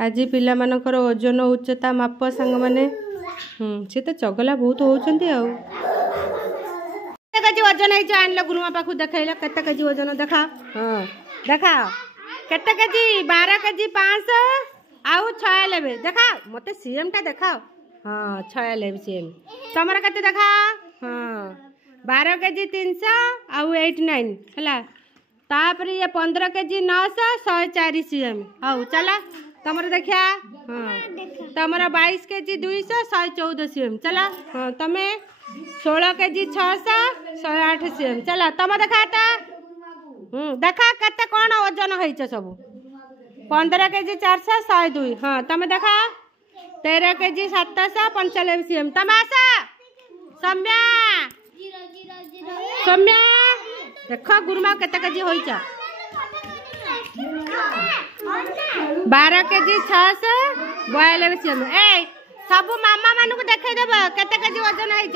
आज पिला मानकर ओजन उच्चता माप सांग माने सी तो चगला बहुत होती केजी वजन है आन गुरुमा पाखु देखा केते केजी वजन देखा हाँ देखा केते केजी 12 केजी 500 आउ 96 देखा मते सीएम टा देखा हाँ 96 सीएम तमर केते देखा हाँ 12 केजी 300 आउ 89 है तापर ये 15 केजी 900 104 सीएम हाउ चला तमर देखा हाँ तमर 22 केजी 200 114 सीएम चला हाँ तमे 16 केजी 600 108 सीएम चला तम देखा देखा केते कौन ओजन है सब 15 केजी 400 102 हाँ तमे देखा 13 केजी 795 सीएम तम आसा सम्या सम्या देख गुरुमा केते केजी होइछ 12 केजी 692 सीएम ए सब मामा मानू देखे देब केते केजी वजन है